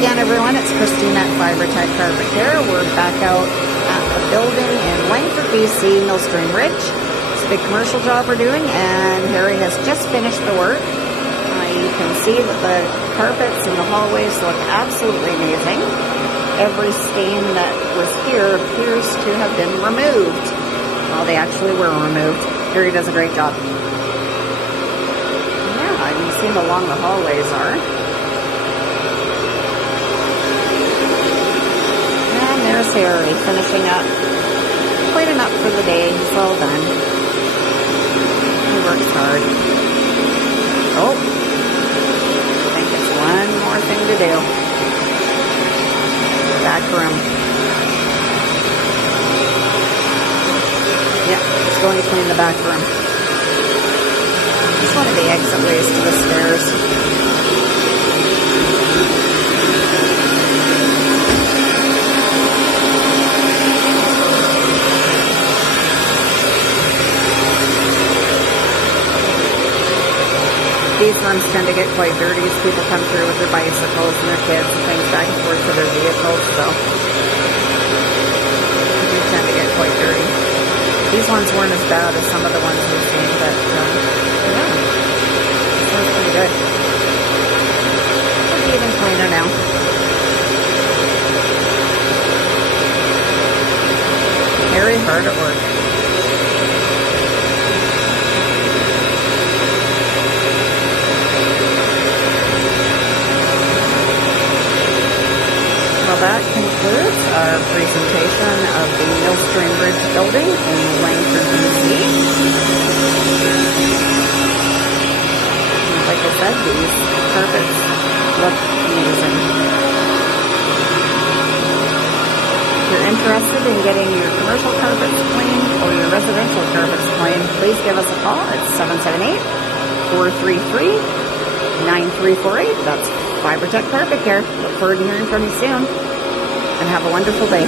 again, everyone. It's Christine at Fibre Tech Carpet Care. We're back out at the building in Langford, BC, Millstream Ridge. It's a big commercial job we're doing, and Harry has just finished the work. You can see that the carpets in the hallways look absolutely amazing. Every stain that was here appears to have been removed. Well, they actually were removed. Harry does a great job. Yeah, you can see how long the hallways are. There's Harry finishing up, cleaning up for the day. He's all done. He works hard. Oh, I think it's one more thing to do. Back room. Yeah, he's going to clean the back room. It's one of the exit ways to the stairs. These rooms tend to get quite dirty as people come through with their bicycles and their kids and things back and forth to their vehicles, so they tend to get quite dirty. These ones weren't as bad as some of the ones we've seen, but yeah, this one's pretty good. It's even cleaner now. Very hard at work. That concludes our presentation of the Millstream Ridge building in Langford, BC. Like I said, these carpets look amazing. If you're interested in getting your commercial carpets cleaned or your residential carpets cleaned, please give us a call at 778-433-9348. That's Fibre Tech Carpet Care. Look forward to hearing from you soon. And have a wonderful day.